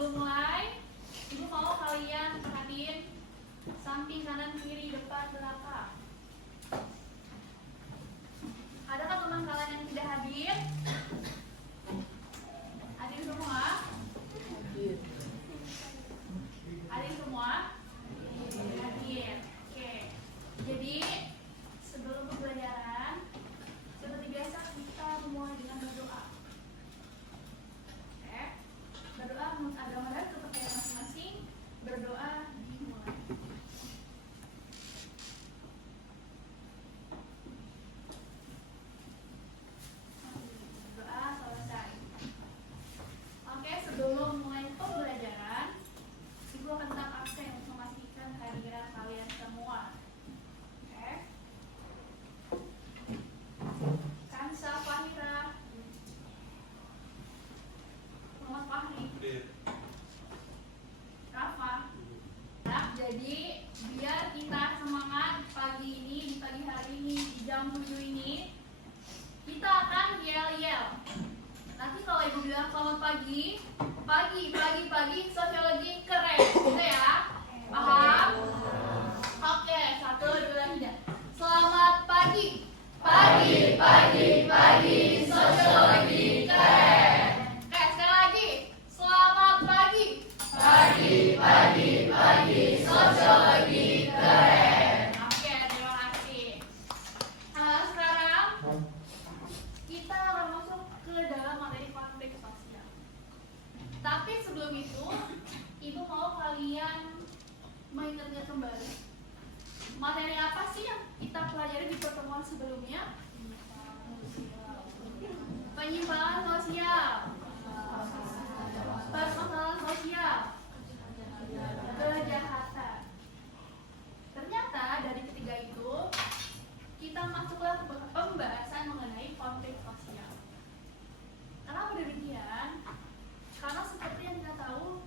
sebelum mulai, Ibu mau kalian perhatiin samping kanan kiri depan belakang. Adakah teman kalian yang tidak hadir? Hadir semua? Hadir semua? Hadir. Oke. Jadi sebelum pembelajaran, seperti biasa kita memulai dengan berdoa. Oke. Berdoa menurut agama dan kepercayaan masing-masing. Berdoa dimulai. Doa selesai. Oke, sebelum mulai pembelajaran, Ibu akan tetap absen untuk memastikan kehadiran kalian semua. Oke. Kansa Fahira, Muhammad Fahri, Rafa. Nah, jadi biar kita semangat pagi ini, di pagi hari ini, di jam 7 ini, kita akan yel-yel. Nanti kalau Ibu bilang selamat pagi, pagi, sosiologi keren, gitu ya? Paham? Oke, 1, 2, 3. Selamat pagi, sosiologi keren. Oke, sekali lagi. Selamat pagi, sosiologi keren. Oke, terima kasih. Sekarang kita akan masuk ke dalam materi konflik sosial. Tapi sebelum itu, Ibu mau kalian mengingat kembali materi apa sih yang kita pelajari di pertemuan sebelumnya? Penyimpangan sosial, permasalahan sosial, kejahatan. Ternyata dari ketiga itu kita masuklah ke pembahasan mengenai konflik sosial. Kenapa demikian? Karena seperti yang kita tahu,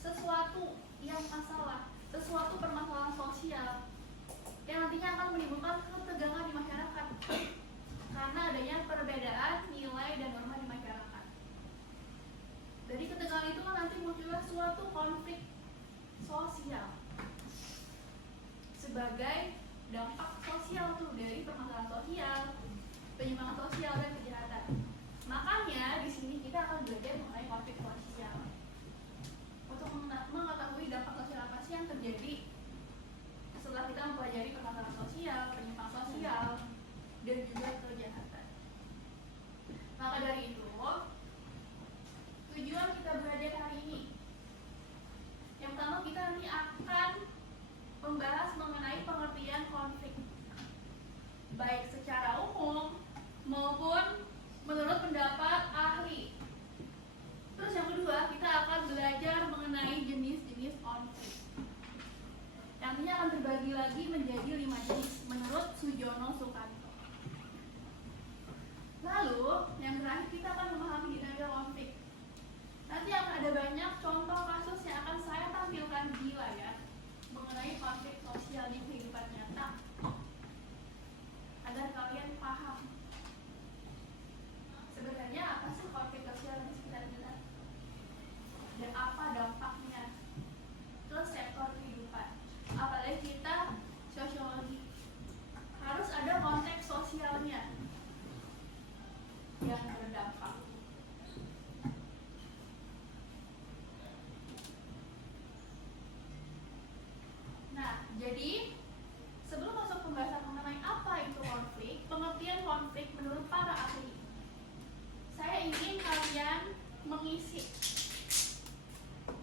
sesuatu yang masalah, sesuatu permasalahan sosial yang nantinya akan menimbulkan ketegangan di masyarakat karena adanya perbedaan nilai dan norma di masyarakat. Dari ketegangan itu kan nanti muncullah suatu konflik sosial sebagai dampak sosial tuh dari permasalahan sosial, penyimpangan sosial dan kejahatan. Makanya di sini kita akan belajar mengenai konflik sosial untuk mengetahui dampak sosial apa sih yang terjadi setelah kita mempelajari permasalahan sosial, penyimpangan sosial, dan juga kejahatan. Maka dari itu, tujuan kita belajar hari ini, yang pertama kita nanti akan membahas mengenai pengertian konflik, baik secara umum maupun menurut pendapat ahli. Terus yang kedua, kita akan belajar mengenai jenis-jenis konflik. Yang ini akan terbagi lagi menjadi 5 jenis menurut Sujono Sukanto. Lalu, yang terakhir kita akan memahami dinamika konflik. Nanti akan ada banyak contoh kasus yang akan saya tampilkan di layar mengenai konflik sosial di kehidupan nyata agar kalian paham sebenarnya apa sih konflik sosial di sekitar kita dan apa dampaknya ke sektor kehidupan. Apalagi kita sosiologi, harus ada konteks sosialnya yang berdampak. Nah, jadi sebelum masuk pembahasan mengenai apa itu konflik, pengertian konflik menurut para ahli, saya ingin kalian mengisi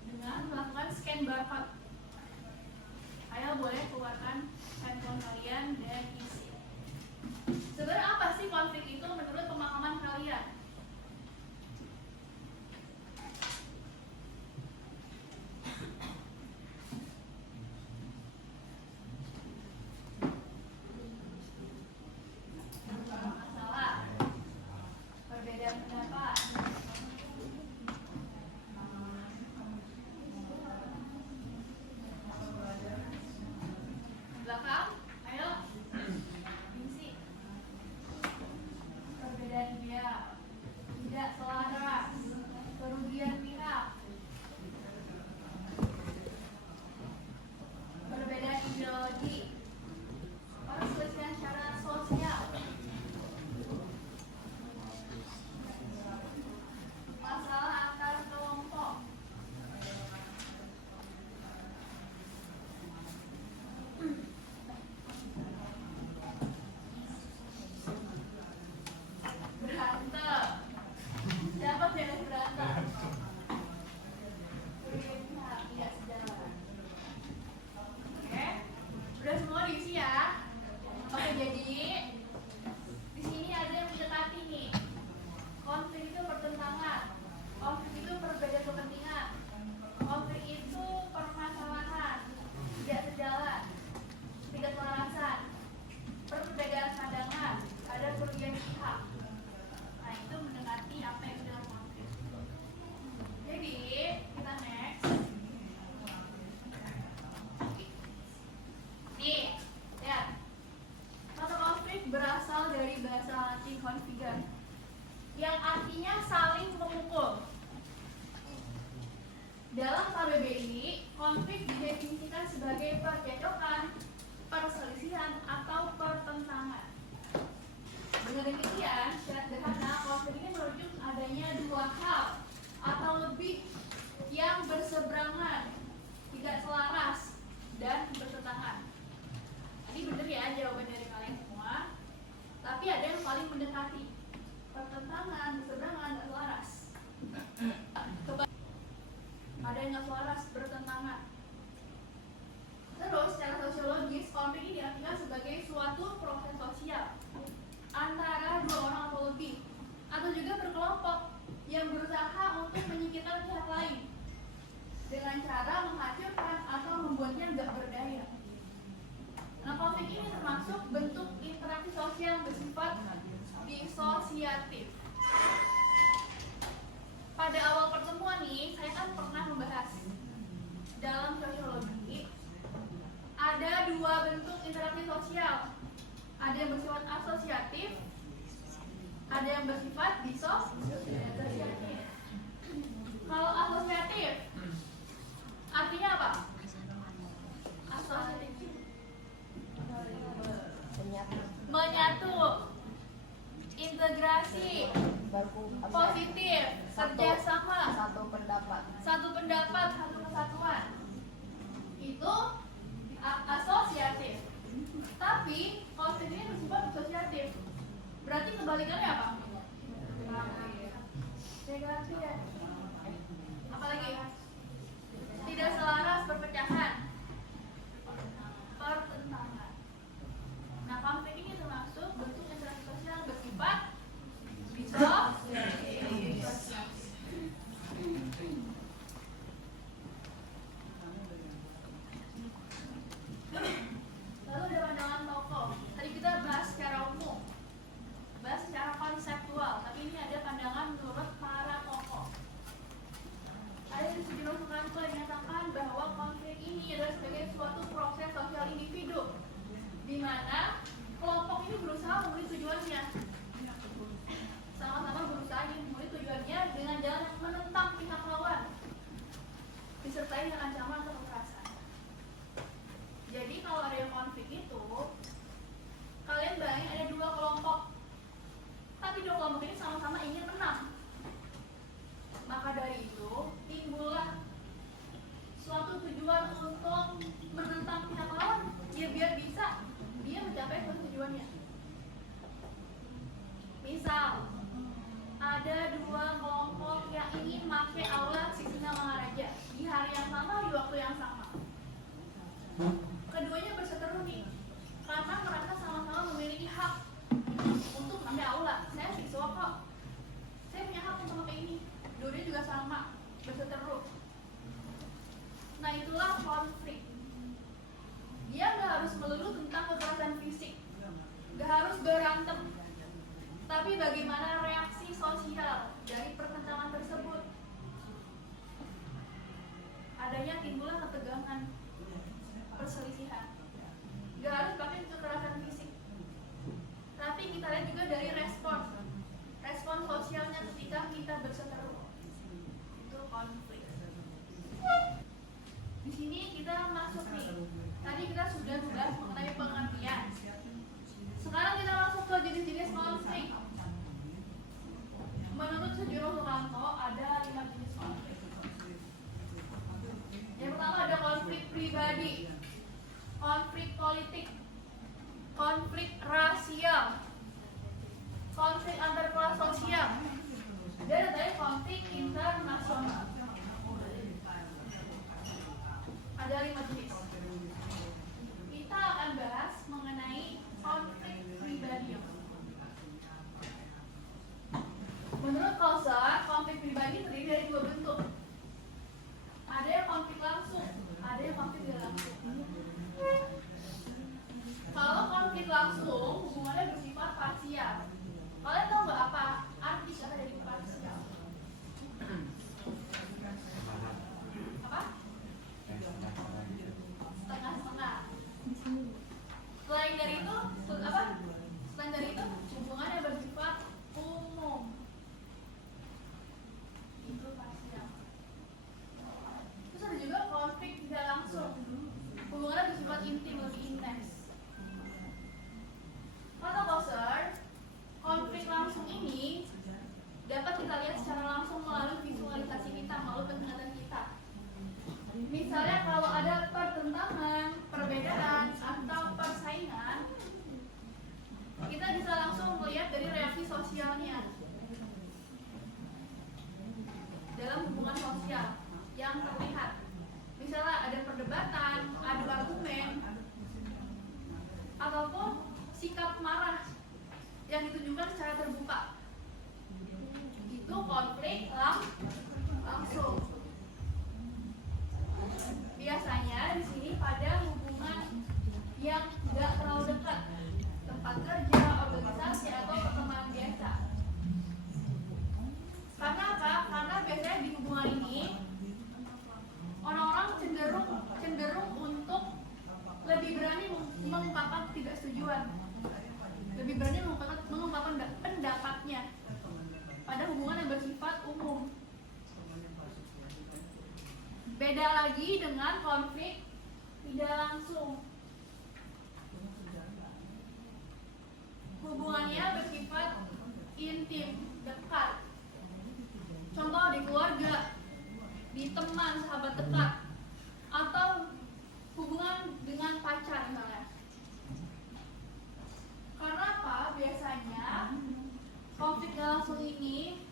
dengan melakukan scan barcode. Ayo boleh keluarkan handphone kalian dan isi. Sebenarnya apa sih konflik itu menurut pemahaman kalian? Masalah, perbedaan pendapat, belakang, ayo isi. Perbedaan ideal, definisikan sebagai percekcokan, perselisihan, atau pertentangan. Dengan demikian, secara sederhana, konflik ini merujuk adanya dua hal atau lebih yang berseberangan, tidak selaras, dan bertentangan. Ini benar ya jawaban dari kalian semua. Tapi ada yang paling mendekati, pertentangan, berseberangan, dan selaras. Ada yang nggak selaras, bertentangan. Terus, secara sosiologis, konflik ini diartikan sebagai suatu proses sosial antara dua orang atau lebih, atau juga berkelompok yang berusaha untuk menyingkirkan pihak lain dengan cara menghancurkan atau membuatnya nggak berdaya. Nah, konflik ini termasuk bentuk interaksi sosial yang bersifat disosiatif. Pada awal pertemuan nih, saya kan pernah membahas dalam sosiologi ada dua bentuk interaksi sosial. Ada yang bersifat asosiatif, ada yang bersifat disosiatif. Kalau asosiatif artinya apa? Asosiatif menyatu, integrasi, positif, kerjasama, satu pendapat, satu kesatuan. Itu asosiatif. Tapi konflik ini bersifat disosiatif. Berarti kebalikannya apa? Negatif. Apalagi? Tidak selaras, perpecahan, pertentangan. Nah, konflik ini termasuk bentuk interaksi sosial bersifat disosiatif. Lalu ada pandangan tokoh. Tadi kita bahas secara umum, bahas secara konseptual, tapi ini ada pandangan menurut para tokoh. Ada di Sujino Sukanto yang menyatakan bahwa konflik ini adalah sebagai suatu proses sosial individu, di mana kelompok ini berusaha memenuhi tujuannya, sama-sama berusaha memenuhi tujuannya dengan jalan yang menentang pihak lawan, disertai dengan ancaman atau kekerasan. Jadi kalau ada yang konflik itu, kalian bayangin ada dua kelompok, tapi dua kelompok ini sama-sama ingin menang. Maka dari itu timbullah suatu tujuan untuk menentang pihak lawan, biar bisa dia mencapai suatu tujuannya. Misal ada dua kelompok yang ingin pakai aula Sisingamangaraja di hari yang sama, di waktu yang sama. Keduanya berseteru nih, karena mereka sama-sama memiliki hak untuk pakai aula. Saya siswa kok, saya punya hak untuk pakai ini. Dua-duanya juga sama, berseteru. Nah, itulah konflik. Dia nggak harus melulu tentang kekerasan fisik, nggak harus berantem, tapi bagaimana reaksi sosial dari pertentangan tersebut. Adanya timbullah ketegangan, perselisihan. Nggak harus pakai kekerasan fisik, tapi kita lihat juga dari respon sosialnya ketika kita berseteru. Itu konflik. Di sini kita masuk nih. Tadi kita sudah membahas mengenai pengertian. Sekarang kita masuk ke jenis-jenis konflik. Menurut Sujiro Sukanto ada 5 jenis konflik. Yang pertama ada konflik pribadi, konflik politik, konflik rasial, konflik antar kelas sosial, dan ada konflik internasional. Ada 5 jenis. Kita akan bahas mengenai konflik pribadi. Menurut Kosa, konflik pribadi terdiri dari 2 bentuk. Ada yang konflik langsung, ada yang konflik tidak langsung. Kalau konflik langsung, hubungannya bersifat parsial. Kalian tahu nggak apa arti dari parsial? sosial yang terlihat. Misalnya ada perdebatan, adu argumen, ataupun sikap marah yang ditunjukkan secara terbuka. Itu konflik langsung. Biasanya di sini pada hubungan yang tidak terlalu dekat, tempat kerja, organisasi, atau pertemanan biasa. Karena apa? Karena biasanya di hubungan ini orang-orang cenderung untuk lebih berani mengungkapkan ketidaksetujuan, lebih berani mengungkapkan pendapatnya pada hubungan yang bersifat umum. Beda lagi dengan konflik tidak langsung. Hubungannya bersifat intim, dekat. Contoh di keluarga, di teman, sahabat dekat, atau hubungan dengan pacar misalnya. Karena apa? Biasanya konflik langsung ini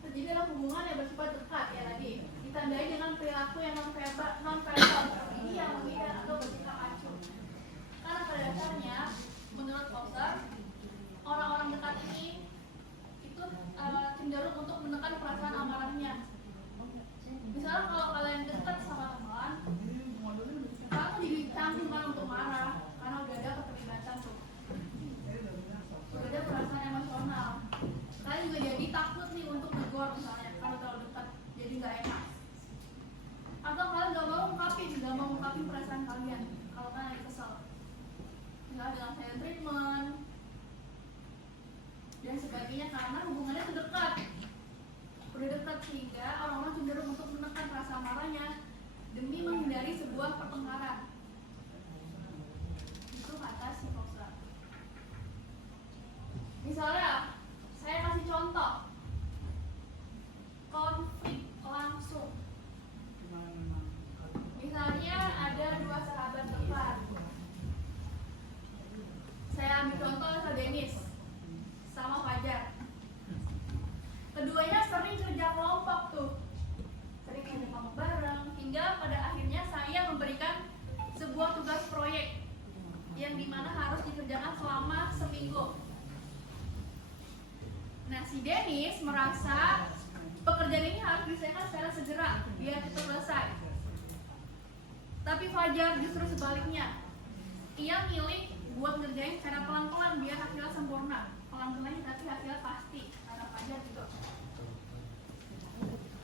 terjadi dalam hubungan yang bersifat dekat, ya tadi ditandai dengan perilaku yang non verbal ini yang tidak atau bersifat acuh. Karena pada dasarnya menurut Foster, orang-orang dekat ini itu cenderung untuk menekan perasaan amarahnya. Misalnya kalau kalian dekat sama teman, kamu jadi canggungan untuk marah karena udah ada keterlibatan tuh, udah ada perasaan emosional. Kalian juga jadi takut nih untuk negor misalnya kalau terlalu dekat, jadi nggak enak. Atau kalian nggak mau ungkapin perasaan kalian kalau kalian lagi kesel. Misalnya dengan silent treatment dan sebagainya, karena hubungannya udah dekat sehingga orang-orang cenderung untuk menekan rasa marahnya demi menghindari sebuah pertengkaran. Itu kata si Foster. Misalnya, saya kasih contoh konflik langsung. Misalnya ada dua sahabat dekat. Saya ambil contoh Denis sama Fajar. Keduanya sering kerja kelompok tuh, sering kerja kelompok bareng, hingga pada akhirnya saya memberikan sebuah tugas proyek yang dimana harus dikerjakan selama seminggu. Nah, si Denis merasa pekerjaan ini harus diselesaikan secara segera biar cepat selesai. Tapi Fajar justru sebaliknya, ia milih buat ngerjain secara pelan-pelan biar hasilnya sempurna. Pelan-pelan tapi hasilnya pasti, kata Fajar gitu.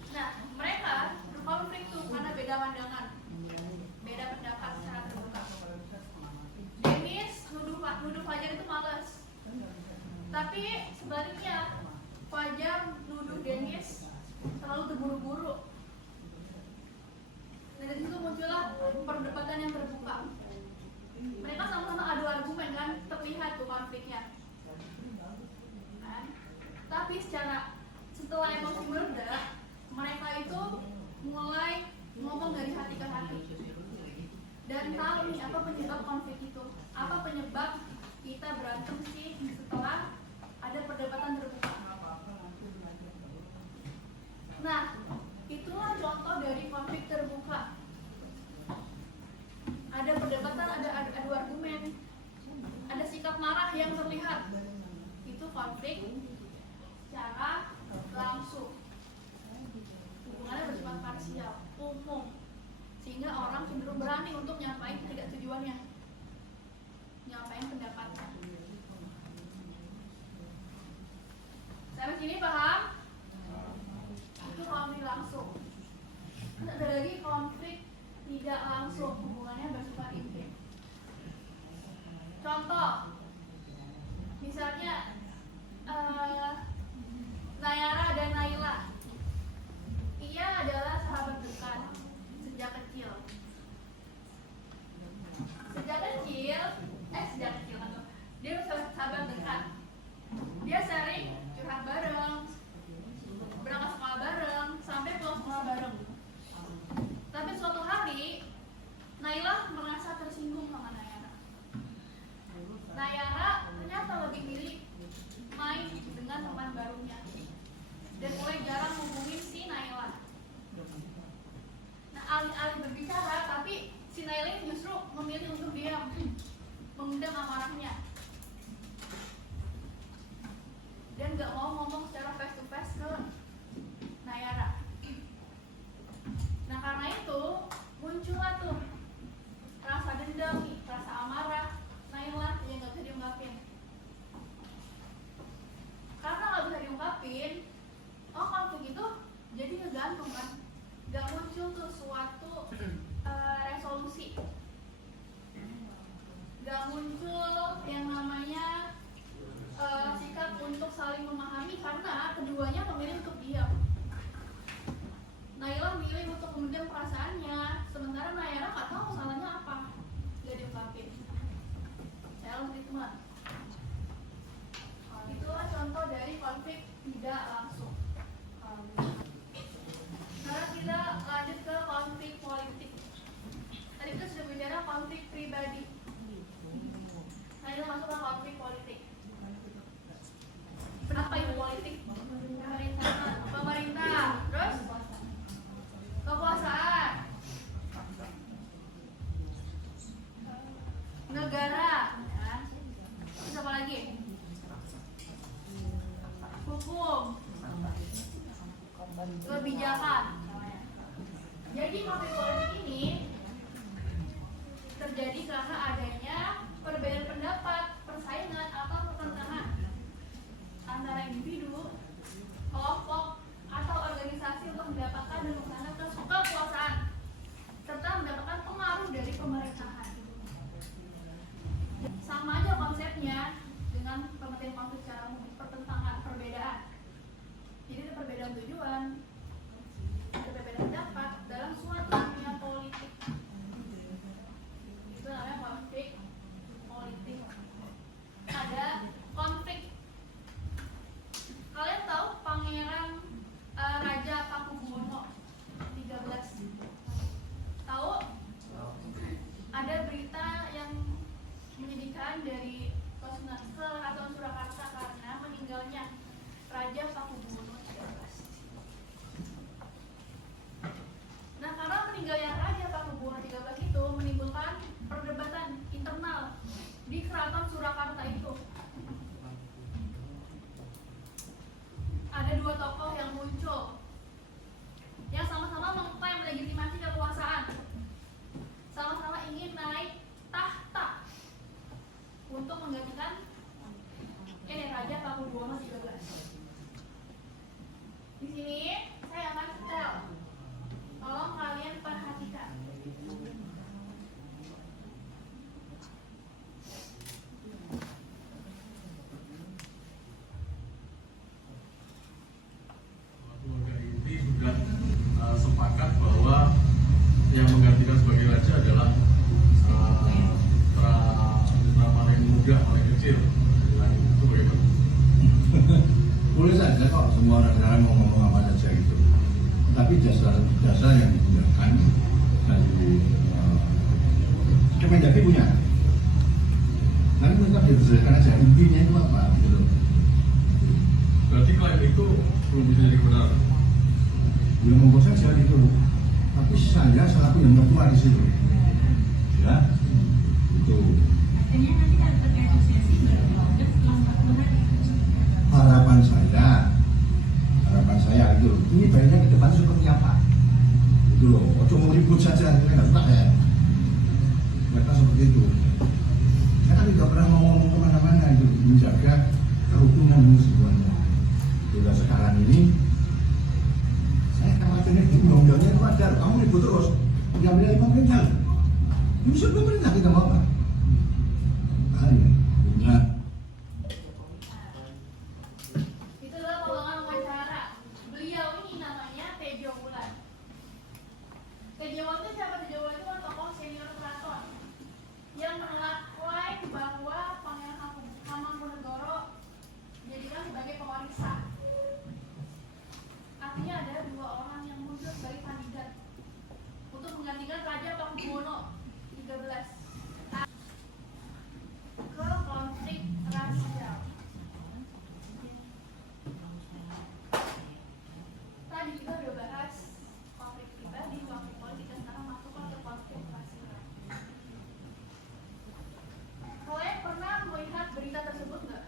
Nah, mereka berkonflik tuh karena beda pandangan, beda pendapat secara terbuka. Denis nuduh Fajar itu malas, tapi sebaliknya Fajar nuduh Denis terlalu terburu-buru. Nah, dari situ muncullah perdebatan yang terbuka. Mereka sama-sama adu argumen kan, terlihat tuh konfliknya. Kan? Tapi setelah emosi meledak, mereka itu mulai ngomong dari hati ke hati dan tahu nih apa penyebab konflik itu, apa penyebab kita berantem sih setelah ada perdebatan terbuka. Nah, itulah contoh dari konflik terbuka. Ada perdebatan, ada adu argumen, ada sikap marah yang terlihat. Itu konflik secara langsung. Hubungannya bersifat parsial, umum, sehingga orang cenderung berani untuk nyampaikan ketidaksetujuannya, nyampaikan pendapatnya. Sampai sini paham? Itu konflik langsung. Terus ada lagi konflik tidak langsung, hubungannya bersifat intim. Contoh, misalnya Nayara dan Naila. Ia adalah sahabat dekat sejak kecil. Dia sahabat dekat. Dia sering curhat bareng, berangkat sekolah bareng, sampai pulang sekolah bareng. Tapi suatu hari muncul yang namanya sikap untuk saling memahami karena keduanya memilih untuk diam. Naila milih untuk memendam perasaannya, sementara Nayara nggak tahu salahnya apa, nggak diungkapin. Saya lebih teman. Itulah contoh dari konflik tidak langsung. Sekarang kita lanjut ke konflik politik. Tadi kita sudah bicara konflik pribadi. Nah, kita masuk ke konflik politik. Apa itu politik? Pemerintah, terus kekuasaan, negara, ya. Terus apa lagi? Hukum, kebijakan. Jadi konflik politik ini terjadi karena adanya perbedaan pendapat, persaingan atau pertentangan antara individu, kelompok, atau organisasi untuk mendapatkan dan melaksanakan kekuasaan serta mendapatkan pengaruh dari pemerintahan. Sama aja konsepnya dengan pengertian konflik secara umum, pertentangan, perbedaan. Jadi ada perbedaan tujuan, ada perbedaan pendapat dalam suatu dunia politik. Itu namanya konflik politik. Ada konflik. Kalian tahu Pangeran Raja Pakubuwono 13? Tahu? Ada berita yang menyedihkan dari Keraton Surakarta karena meninggalnya Raja Pakubuwono 13. Nah, karena meninggalnya Raja Pakubuwono 13 itu menimbulkan perdebatan internal di Keraton Surakarta itu. Ada dua tokoh yang muncul yang sama-sama mengklaim legitimasi kekuasaan, sama-sama ingin naik tahta untuk menggantikan Raja Pakubuwono 13. Di sini saya akan setel, tolong kalian perhatikan. Sepakat bahwa yang menggantikan sebagai raja adalah putra paling muda, paling kecil. Nah, itu bagaimana? Boleh saja kok semua orang sekarang mau ngomong apa saja gitu. Tapi dasar yang digunakan dari Kemendagri punya. Nanti mereka berdasarkan aja intinya itu apa gitu. Berarti klaim itu belum bisa jadi kebenaran. Ya monggo saja itu, tapi saya selaku yang ketua di situ, ya itu. Akhirnya nanti dapat asosiasi baru dilanjut setelah 40 hari. Harapan saya itu, ini baiknya ke depan seperti apa? Itu loh, cuma ribut saja, ini nggak suka ya. Mereka seperti itu. Saya kan tidak pernah mau ngomong kemana-mana itu, menjaga kerukunan ini semuanya. Sudah sekarang ini. Saya khawatirnya di undang-undangnya itu ada, kamu ribut terus, mengambil pemerintah. Ini pemerintah kita mau apa? Punya. Itulah potongan wawancara. Beliau ini namanya Tejo Wulan. Tejo Wulan itu siapa? Tejo Wulan itu kan tokoh senior keraton yang mengaklaim bahwa Pangeran Hamengkubuwono dijadikan sebagai pewaris sah. Artinya ada dua orang yang muncul sebagai kandidat untuk menggantikan Raja Pakubuwono 13. Ke konflik rasial. Tadi kita udah bahas konflik pribadi, konflik politik, dan sekarang masuk ke konflik rasial. Kalian pernah melihat berita tersebut nggak?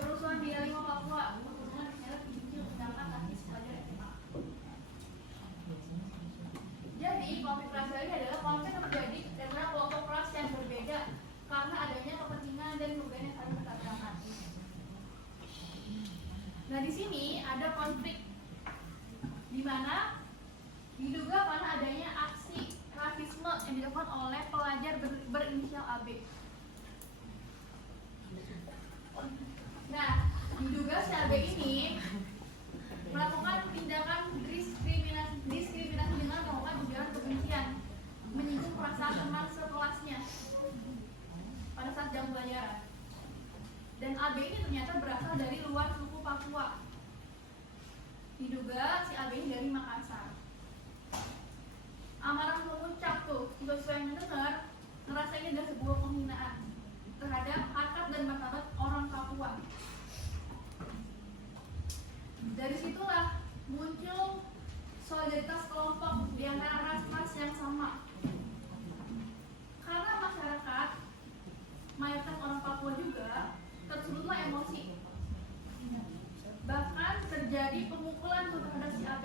Kerusuhan di Lima Papua, kerusuhan diseret diinjil sedangkan kaki pelajar SMA. Jadi konflik rasial ini adalah konflik yang terjadi karena kelompok ras yang berbeda karena adanya kepentingan dan kemudian yang saling bertabrakan. Nah, di sini ada konflik di mana diduga karena adanya aksi rasisme yang dilakukan oleh pelajar berinisial AB. Nah, diduga si AB ini melakukan tindakan diskriminasi dengan melakukan ujaran kebencian, menyinggung perasaan teman sekelasnya pada saat jam pelajaran. Dan AB ini ternyata berasal dari luar suku Papua. Diduga si AB ini dari Makassar. Amarah memuncak tuh, siswa yang mendengar ngerasa ini adalah sebuah penghinaan terhadap harkat dan martabat orang Papua. Dari situlah muncul solidaritas kelompok di antara ras-ras yang sama. Karena masyarakat mayoritas orang Papua juga tersurutlah emosi. Bahkan terjadi pemukulan terhadap si AB.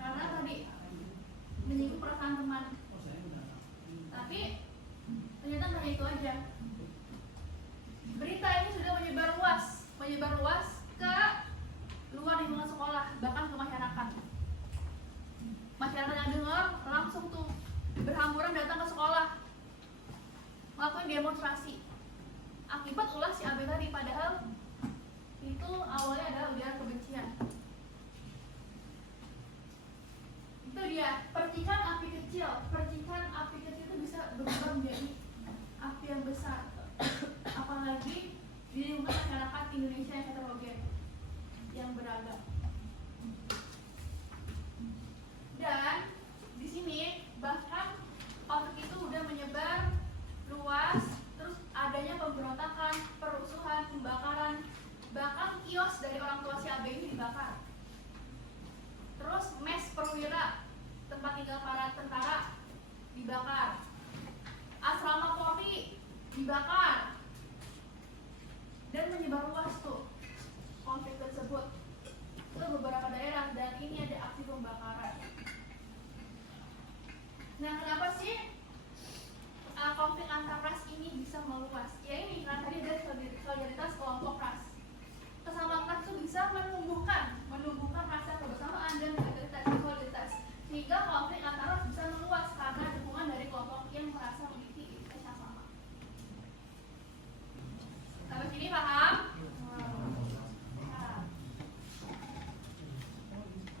Karena tadi menyinggung perasaan teman. Tapi ternyata hanya itu aja. Berita ini sudah menyebar luas ke luar lingkungan sekolah, bahkan ke masyarakat. Masyarakat yang dengar langsung tuh berhamburan datang ke sekolah, melakukan demonstrasi akibat ulah si AB tadi, padahal itu awalnya adalah ujaran kebencian. Itu dia, percikan api kecil itu bisa berubah menjadi api yang besar, apalagi di lingkungan masyarakat Indonesia yang heterogen, yang beragam. Dan di sini bahkan konflik itu udah menyebar luas, terus adanya pemberontakan, perusuhan, pembakaran, bahkan kios dari orang tua si AB ini dibakar. Terus mes perwira, tempat tinggal para tentara, dibakar. Asrama Polri dibakar. Dan menyebar luas tuh konflik tersebut ke beberapa daerah, dan ini ada aksi pembakaran. Nah, kenapa sih konflik antar ras ini bisa meluas? Ya ini, karena tadi ada solidaritas kelompok ras. Kesamaan ras itu bisa menumbuhkan rasa kebersamaan dan solidaritas, sehingga konflik antar ras bisa meluas karena dukungan dari kelompok yang merasa memiliki identitas yang sama. Sampai sini paham?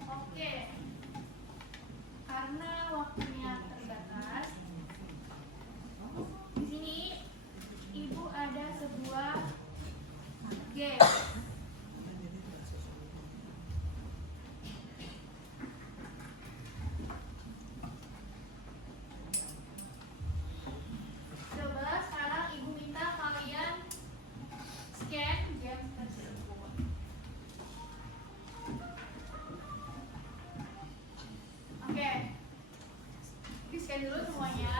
Oke. Karena waktunya terbatas, di sini Ibu ada sebuah game. Coba sekarang Ibu minta kalian scan game tersebut. Oke, di scan dulu semuanya.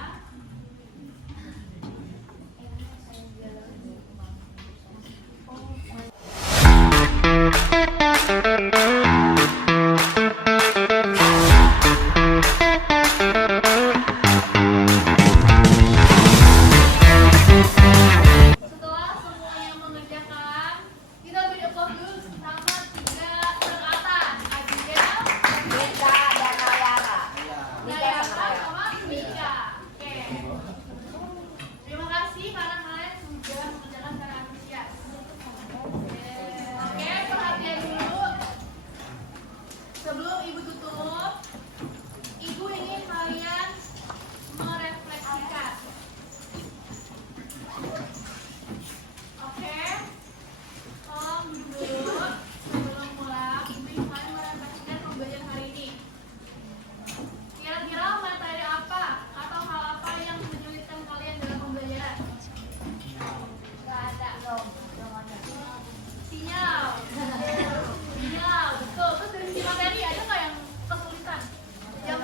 Setelah semuanya mengerjakan, kita beri applause dulu sama 3 perkataan. Abigail, Mika dan Nayara. Nayara, sama Mika. Oke. Terima kasih karena kalian sudah mengerjakan secara antusias. Oke, perhatian dulu. Sebelum Ibu tutup, Ibu ingin kalian merefleksikan. Oke, tolong dulu sebelum pulang, Ibu ingin kalian merefleksikan pembelajaran hari ini. Kira-kira materi apa atau hal apa yang menyulitkan kalian dalam pembelajaran? Gak ada. Sinyal, betul. Terus dari sisi materi ada nggak yang kesulitan? Yang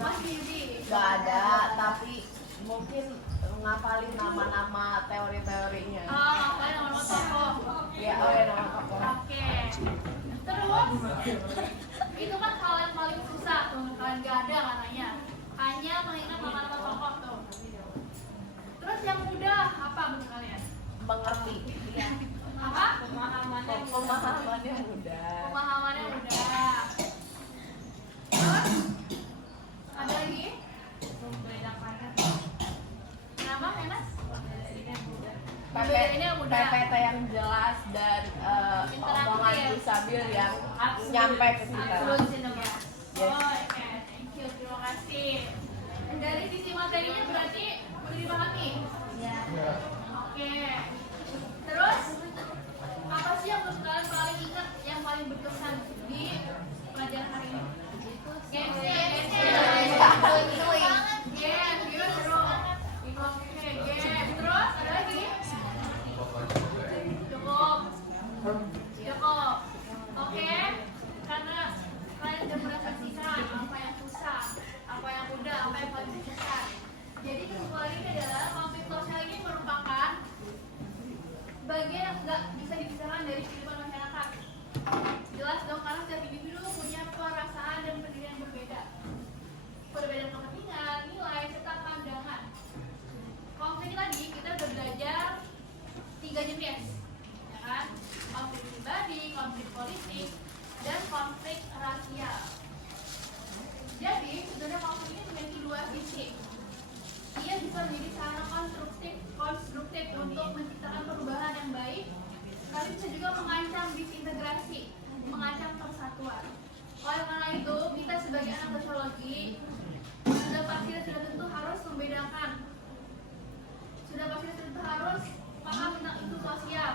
masih easy. Gak ada, tapi mungkin ngapalin nama-nama teori-teorinya. Kalian nama-nama tokoh. Ya, oh ya nama tokoh. Oke. Terus itu kan hal yang paling susah tuh, kalian gak ada katanya. Hanya mengingat nama-nama tokoh tuh. Terus yang mudah apa menurut kalian? Mengerti. Apa? Pemahamannya mudah. Pemahamannya mudah. Terus stabil yang nyampe ke kita. Absolut dong ya. Oh, oke, thank you, terima kasih. Dari sisi materinya berarti udah dipahami? Ya. Oke. Terus apa sih yang menurut kalian paling ingat, yang paling berkesan di pelajaran hari ini? Games. Oke, game. Terus ada lagi? Cukup. Oke. Karena kalian sudah merefleksikan apa yang susah, apa yang mudah, apa yang paling susah. Jadi kesimpulan ini adalah konflik sosial ini merupakan bagian yang nggak bisa dipisahkan dari kehidupan masyarakat. Jelas dong, karena setiap individu punya perasaan dan pendirian yang berbeda, perbedaan kepentingan, nilai, serta pandangan. Konflik tadi kita udah belajar 3 jenis, ya kan? Konflik pribadi, konflik politik, dan konflik rasial. Jadi sebenarnya konflik ini memiliki 2 sisi. Ia bisa menjadi sarana konstruktif untuk menciptakan perubahan yang baik, tapi bisa juga mengancam disintegrasi, mengancam persatuan. Oleh karena itu, kita sebagai anak sosiologi sudah tentu harus membedakan, sudah pasti tentu harus paham tentang isu sosial,